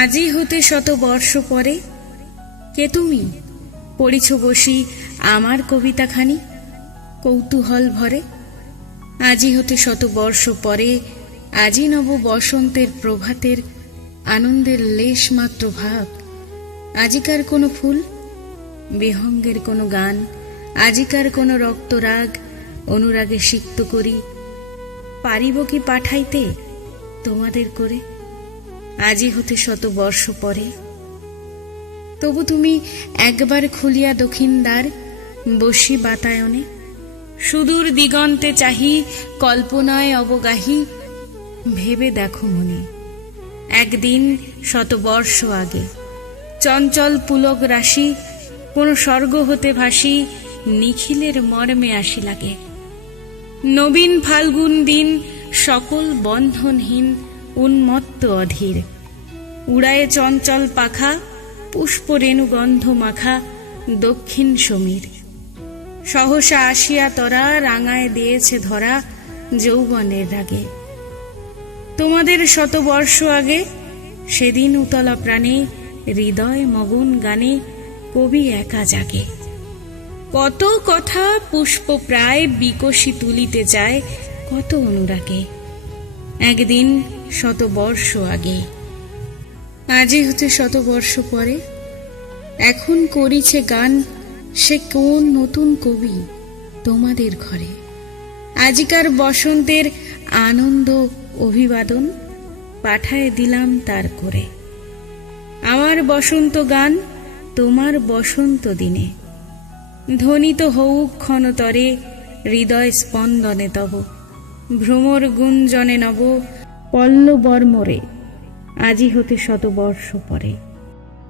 আজি হতে শত বর্ষ পরে কে তুমি পড়িছ বসি আমার কবিতাখানি কৌতূহল ভরে। আজি হতে শত বর্ষ পরে আজি নব বসন্তের প্রভাতের আনন্দের লেশ মাত্র ভাব। আজিকার কোনো ফুল বিহঙ্গের কোনো গান, আজিকার কোনো রক্তরাগ অনুরাগে সিক্ত করি পারিব কি পাঠাইতে তোমাদের করে। আজি হতে শত বর্ষ পরে তবু তুমি একবার খুলিয়া দক্ষিণ দ্বার বসি বাতায়নে সুদূর দিগন্তে চাহি কল্পনায় অবগাহী ভেবে দেখো মনে একদিন শত বর্ষ আগে চঞ্চল পুলক রাশি কোন স্বর্গ হতে ভাসি নিখিলের মর্মে আসি লাগে। নবীন ফাল্গুন দিন সকল বন্ধনহীন উন্মত্ত অধীর উড়ায়ে চঞ্চল পাখা পুষ্প রেণুগন্ধ মাখা দক্ষিণ সমীর সহসা আসিয়া তরা রাঙায় দিয়েছে ধরা যৌবনের রাগে। তোমাদের শতবর্ষ আগে সেদিন উতলা প্রাণে হৃদয় মগন গানে কবি একা জাগে। কত কথা পুষ্প প্রায় বিকশি তুলিতে চায় কত অনুরাগে একদিন শতবর্ষ আগে। আজি হতে শতবর্ষ পরে এখন করিছে গান সে কোন নতুন কবি তোমাদের ঘরে। আজিকার বসন্তের আনন্দ অভিবাদন পাঠায় দিলাম তার করে। আমার বসন্ত গান তোমার বসন্ত দিনে ধ্বনিত হউক ক্ষণতরে হৃদয় স্পন্দনে তব ভ্রমর গুঞ্জনে নব পল্লবর্মরে আজি হতে শতবর্ষ পরে।